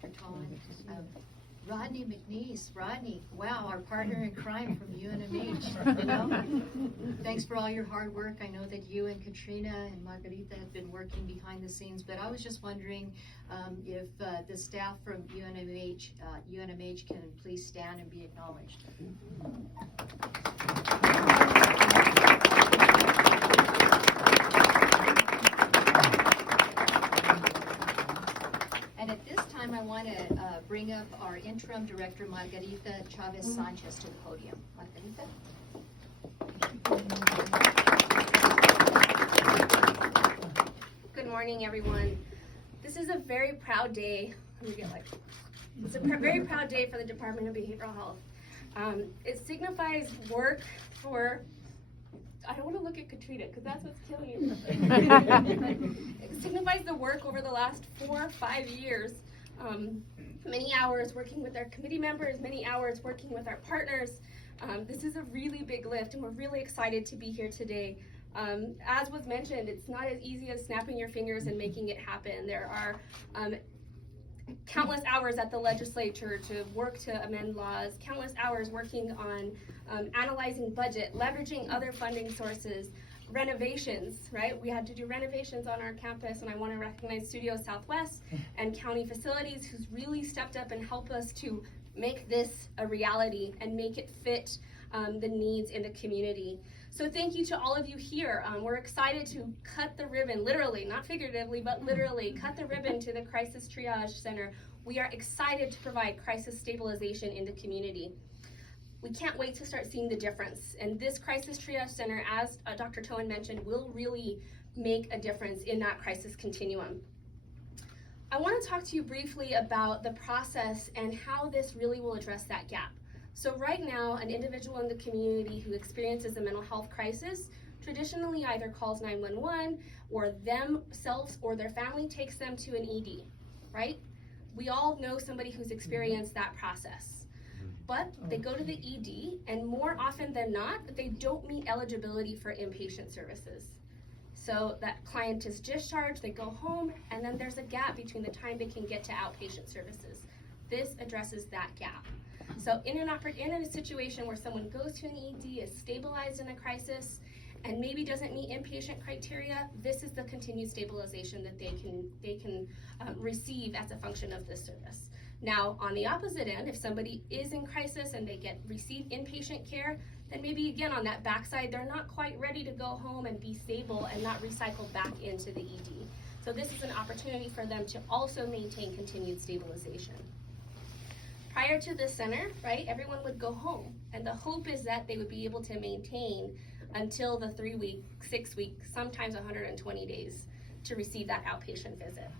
Dr. Tolan. Rodney McNeese, Rodney, wow, our partner in crime from UNMH, you know? Thanks for all your hard work. I know that you and Katrina and Margarita have been working behind the scenes, but I was just wondering if the staff from UNMH can please stand and be acknowledged. And at this time, I want to bring up our interim director, Margarita Chavez Sanchez, to the podium. Margarita. Good morning, everyone. This is a very proud day. It's a very proud day for the Department of Behavioral Health. It signifies work for. I don't want to look at Katrina because that's what's killing you. It signifies the work over the last 4 or 5 years. Many hours working with our committee members, many hours working with our partners. This is a really big lift, and we're really excited to be here today. As was mentioned, it's not as easy as snapping your fingers and making it happen. There are countless hours at the legislature to work to amend laws, countless hours working on analyzing budget, leveraging other funding sources, renovations, right? We had to do renovations on our campus, and I want to recognize Studio Southwest and county facilities who's really stepped up and helped us to make this a reality and make it fit the needs in the community. So thank you to all of you here. We're excited to cut the ribbon, literally, not figuratively, but literally, cut the ribbon to the Crisis Triage Center. We are excited to provide crisis stabilization in the community. We can't wait to start seeing the difference. And this Crisis Triage Center, as Dr. Tolan mentioned, will really make a difference in that crisis continuum. I want to talk to you briefly about the process and how this really will address that gap. So right now, an individual in the community who experiences a mental health crisis traditionally either calls 911 or themselves or their family takes them to an ED, right? We all know somebody who's experienced that process. But they go to the ED, and more often than not, they don't meet eligibility for inpatient services. So that client is discharged, they go home, and then there's a gap between the time they can get to outpatient services. This addresses that gap. So in a situation where someone goes to an ED, is stabilized in a crisis, and maybe doesn't meet inpatient criteria, this is the continued stabilization that they can receive as a function of this service. Now, on the opposite end, if somebody is in crisis and they receive inpatient care, then maybe again on that backside, they're not quite ready to go home and be stable and not recycle back into the ED. So this is an opportunity for them to also maintain continued stabilization. Prior to this center, right, everyone would go home, and the hope is that they would be able to maintain until the 3-week, 6-week, sometimes 120 days to receive that outpatient visit.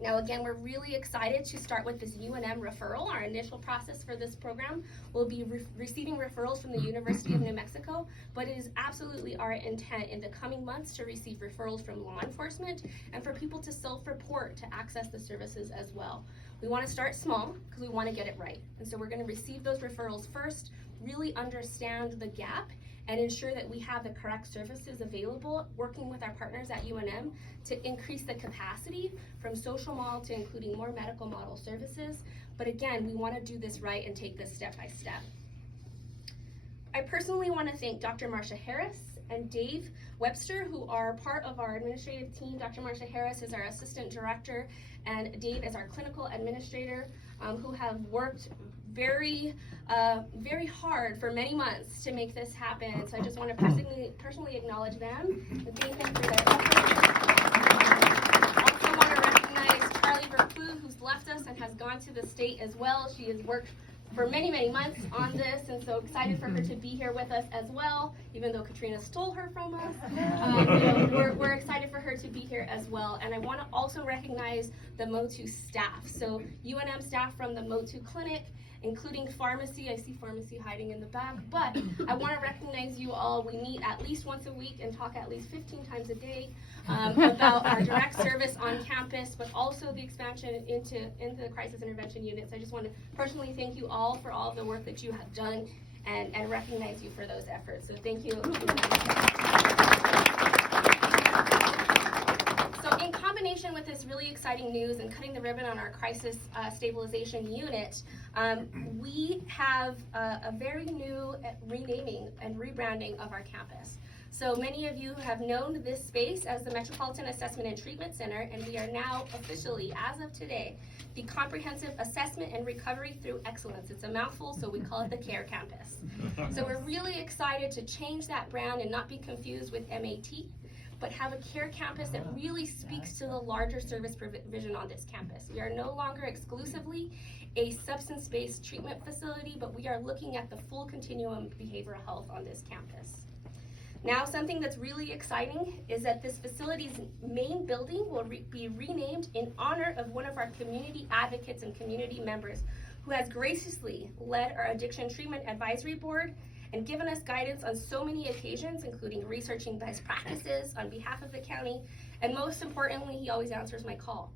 Now again, we're really excited to start with this UNM referral. Our initial process for this program will be receiving referrals from the University of New Mexico, but it is absolutely our intent in the coming months to receive referrals from law enforcement and for people to self-report to access the services as well. We want to start small because we want to get it right. And so we're going to receive those referrals first, really understand the gap, and ensure that we have the correct services available, working with our partners at UNM to increase the capacity from social model to including more medical model services. But again, we want to do this right and take this step by step. I personally want to thank Dr. Marcia Harris and Dave Webster, who are part of our administrative team. Dr. Marcia Harris is our assistant director, and Dave is our clinical administrator, who have worked very hard for many months to make this happen. So I just want to personally acknowledge them and thank them for their efforts. Also want to recognize Charlie Verfu, who's left us and has gone to the state as well. She has worked for many months on this, and so excited for her to be here with us as well, even though Katrina stole her from us. We're excited for her to be here as well. And I want to also recognize the MOTU staff. So UNM staff from the MOTU clinic, including pharmacy. I see pharmacy hiding in the back, but I want to recognize you all. We meet at least once a week and talk at least 15 times a day about our direct service on campus, but also the expansion into the crisis intervention units. I just want to personally thank you all for all of the work that you have done and recognize you for those efforts. So thank you. So in combination combination with this really exciting news and cutting the ribbon on our crisis stabilization unit, we have a very new renaming and rebranding of our campus. So many of you have known this space as the Metropolitan Assessment and Treatment Center, and we are now officially, as of today, the Comprehensive Assessment and Recovery Through Excellence. It's a mouthful, so we call it the CARE campus. So we're really excited to change that brand and not be confused with MAT, but have a CARE campus that really speaks to the larger service provision on this campus. We are no longer exclusively a substance-based treatment facility, but we are looking at the full continuum of behavioral health on this campus. Now, something that's really exciting is that this facility's main building will be renamed in honor of one of our community advocates and community members who has graciously led our addiction treatment advisory board and given us guidance on so many occasions, including researching best practices on behalf of the county, and most importantly, he always answers my call.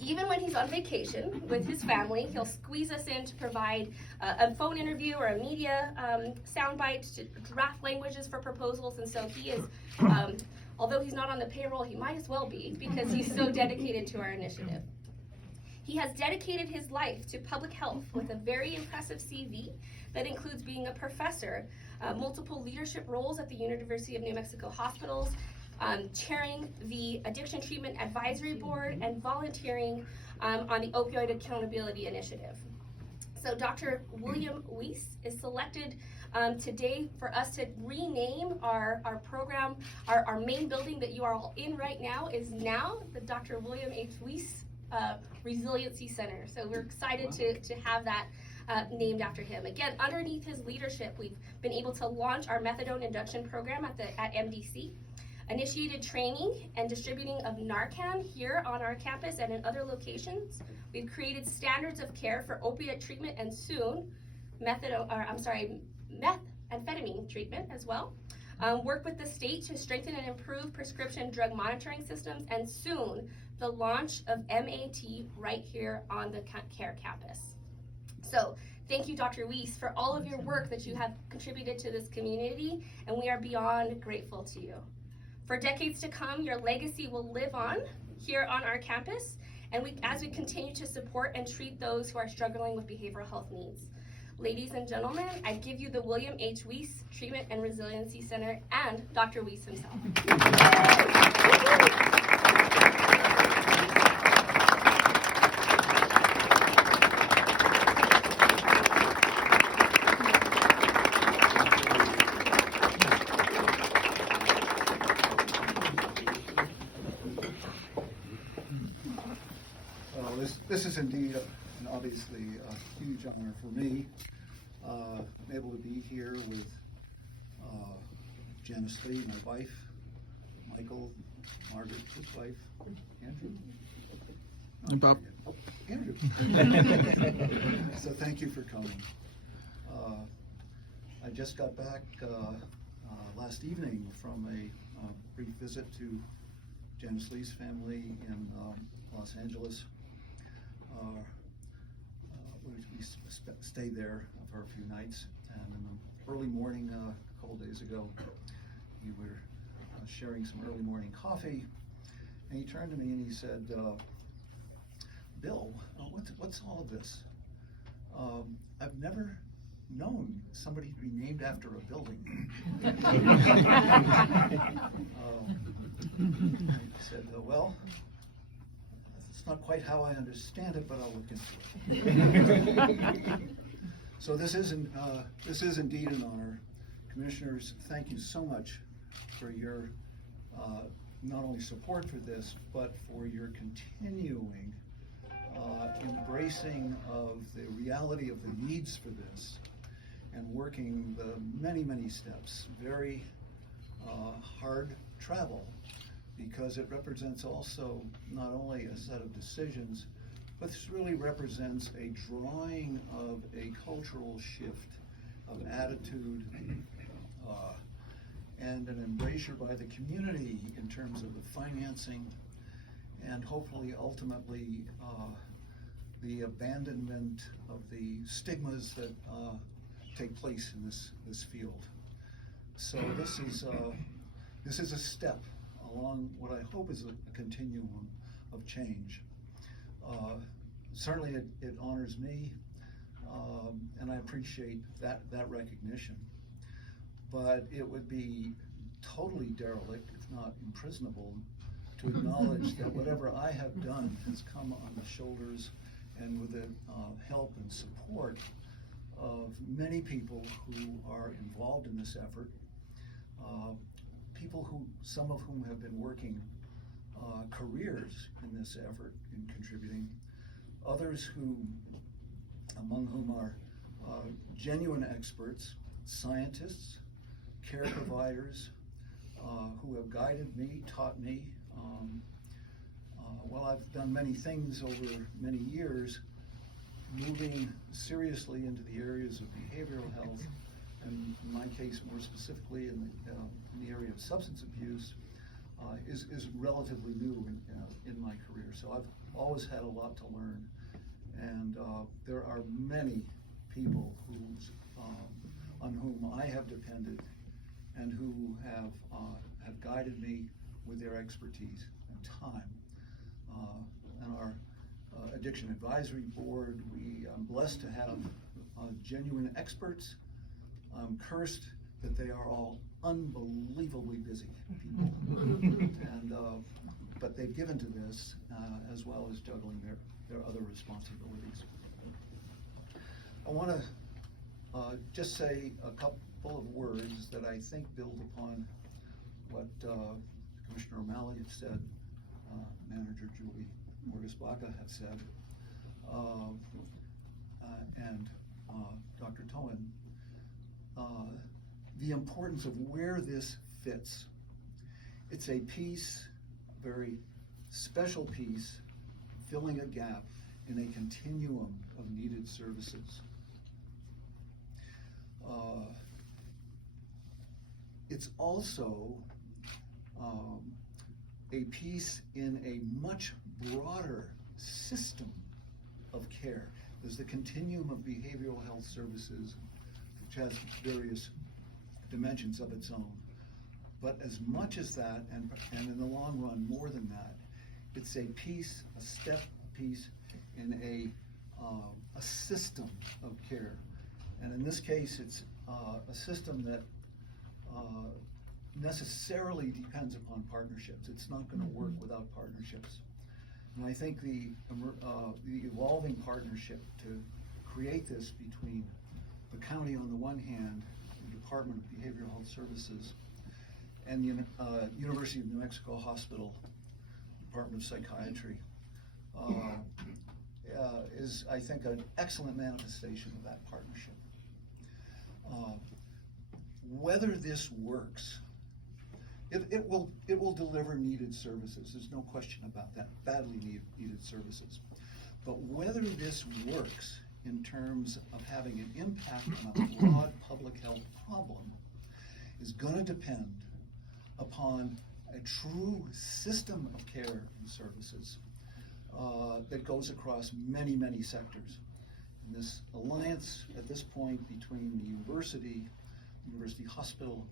Even when he's on vacation with his family, he'll squeeze us in to provide a phone interview or a media soundbite to draft languages for proposals, and so he is, although he's not on the payroll, he might as well be because he's so dedicated to our initiative. He has dedicated his life to public health with a very impressive CV that includes being a professor, multiple leadership roles at the University of New Mexico Hospitals, chairing the Addiction Treatment Advisory Board, and volunteering on the Opioid Accountability Initiative. So Dr. William Wiese is selected today for us to rename our program. Our main building that you are all in right now is now the Dr. William H. Wiese Resiliency Center. So we're excited to have that named after him. Again, underneath his leadership, we've been able to launch our methadone induction program at MDC, initiated training and distributing of Narcan here on our campus and in other locations. We've created standards of care for opiate treatment and soon methamphetamine treatment as well. Work with the state to strengthen and improve prescription drug monitoring systems, and soon the launch of MAT right here on the CARE campus. So thank you, Dr. Wiese, for all of your work that you have contributed to this community, and we are beyond grateful to you. For decades to come, your legacy will live on here on our campus, and as we continue to support and treat those who are struggling with behavioral health needs. Ladies and gentlemen, I give you the William H. Wiese Treatment and Resiliency Center and Dr. Wiese himself. This is indeed, and obviously, a huge honor for me. I'm able to be here with Janice Lee, my wife, Michael, Margaret, his wife, Andrew. And Bob. Andrew. So thank you for coming. I just got back last evening from a brief visit to Janice Lee's family in Los Angeles. We stayed there for a few nights, and in the early morning, a couple days ago, we were sharing some early morning coffee, and he turned to me and he said, Bill, what's all of this? I've never known somebody to be named after a building. He said, well, it's not quite how I understand it, but I'll look into it. So this is indeed an honor. Commissioners, thank you so much for your not only support for this, but for your continuing embracing of the reality of the needs for this, and working the many steps, very hard travel, because it represents also not only a set of decisions, but this really represents a drawing of a cultural shift of attitude and an embrasure by the community in terms of the financing, and hopefully ultimately the abandonment of the stigmas that take place in this field. So this is a step along what I hope is a continuum of change. Certainly it honors me, and I appreciate that recognition. But it would be totally derelict, if not imprisonable, to acknowledge that whatever I have done has come on the shoulders and with the help and support of many people who are involved in this effort, people some of whom have been working careers in this effort in contributing, others among whom are genuine experts, scientists, care providers, who have guided me, taught me. While I've done many things over many years, moving seriously into the areas of behavioral health, and in my case more specifically in the area of substance abuse, is relatively new in my career. So I've always had a lot to learn, and there are many people on whom I have depended and who have guided me with their expertise and time. And our Addiction Advisory Board, I'm blessed to have genuine experts. I'm cursed that they are all unbelievably busy people, but they've given to this as well as juggling their other responsibilities. I want to just say a couple of words that I think build upon what Commissioner O'Malley had said, Manager Julie Morgus-Baca had said, and Dr. Tohen, the importance of where this fits. It's a piece, a very special piece, filling a gap in a continuum of needed services. It's also a piece in a much broader system of care. There's the continuum of behavioral health services, which has various dimensions of its own. But as much as that, and in the long run, more than that, it's a step piece in a system of care. And in this case, it's a system that necessarily depends upon partnerships. It's not going to work without partnerships. And I think the evolving partnership to create this between the county on the one hand, the Department of Behavioral Health Services, and the University of New Mexico Hospital Department of Psychiatry is, I think, an excellent manifestation of that partnership. Whether this works, it will deliver needed services. There's no question about that, badly needed services. But whether this works in terms of having an impact on a broad public health problem is going to depend upon a true system of care and services that goes across many, many sectors. And this alliance at this point between the university hospital,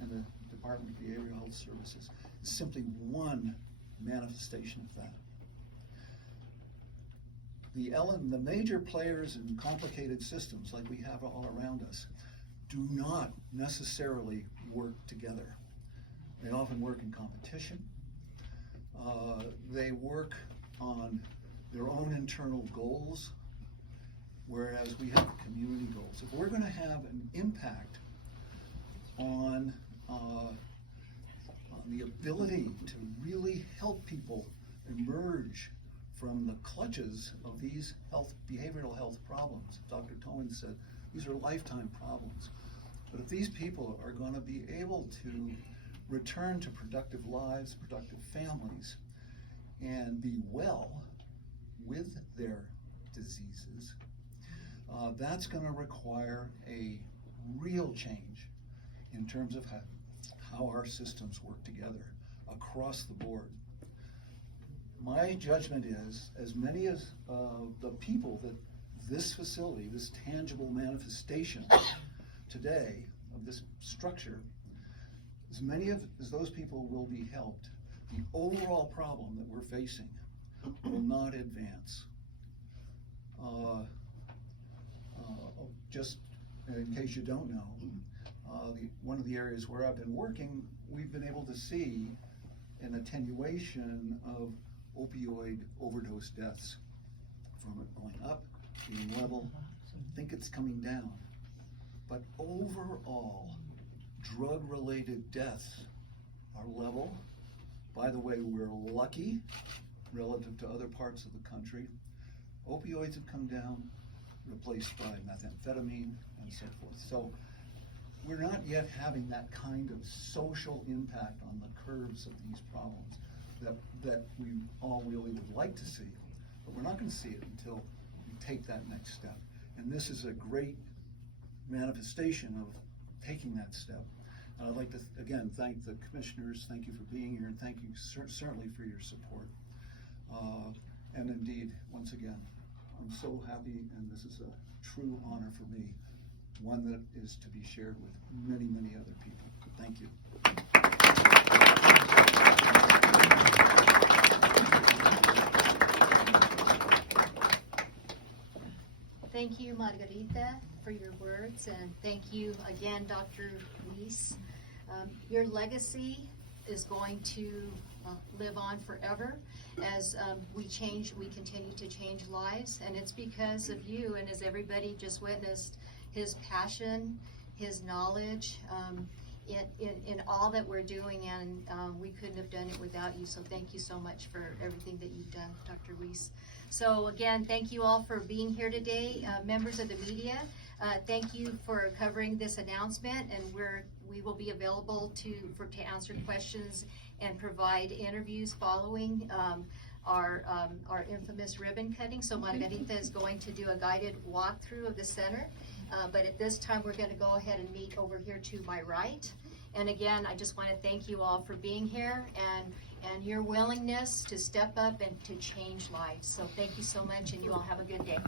and the Department of Behavioral Health Services is simply one manifestation of that. The major players in complicated systems like we have all around us do not necessarily work together. They often work in competition. They work on their own internal goals, whereas we have community goals. If we're going to have an impact on the ability to really help people emerge from the clutches of these behavioral health problems, Dr. Tohen said, these are lifetime problems. But if these people are going to be able to return to productive lives, productive families, and be well with their diseases, that's going to require a real change in terms of how our systems work together across the board. My judgment is, as many as the people that this facility, this tangible manifestation today of this structure, as many as those people will be helped, the overall problem that we're facing will not advance. Just in case you don't know, one of the areas where I've been working, we've been able to see an attenuation of opioid overdose deaths from it going up, being level. I think it's coming down. But overall, drug-related deaths are level. By the way, we're lucky relative to other parts of the country. Opioids have come down, replaced by methamphetamine and so forth. So we're not yet having that kind of social impact on the curves of these problems that we all really would like to see. But we're not going to see it until we take that next step. And this is a great manifestation of taking that step. And I'd like to, again, thank the commissioners. Thank you for being here, and thank you certainly for your support. And indeed, once again, I'm so happy, and this is a true honor for me, one that is to be shared with many, many other people. Thank you. Thank you, Margarita, for your words, and thank you again, Dr. Wiese. Your legacy is going to live on forever as we continue to change lives, and it's because of you, and as everybody just witnessed, his passion, his knowledge, in all that we're doing, and we couldn't have done it without you, so thank you so much for everything that you've done, Dr. Wiese. So again, thank you all for being here today. Members of the media, thank you for covering this announcement, and we will be available to answer questions and provide interviews following our infamous ribbon cutting. So Margarita is going to do a guided walkthrough of the center, but at this time we're going to go ahead and meet over here to my right. And again, I just want to thank you all for being here and your willingness to step up and to change lives. So thank you so much, and you all have a good day.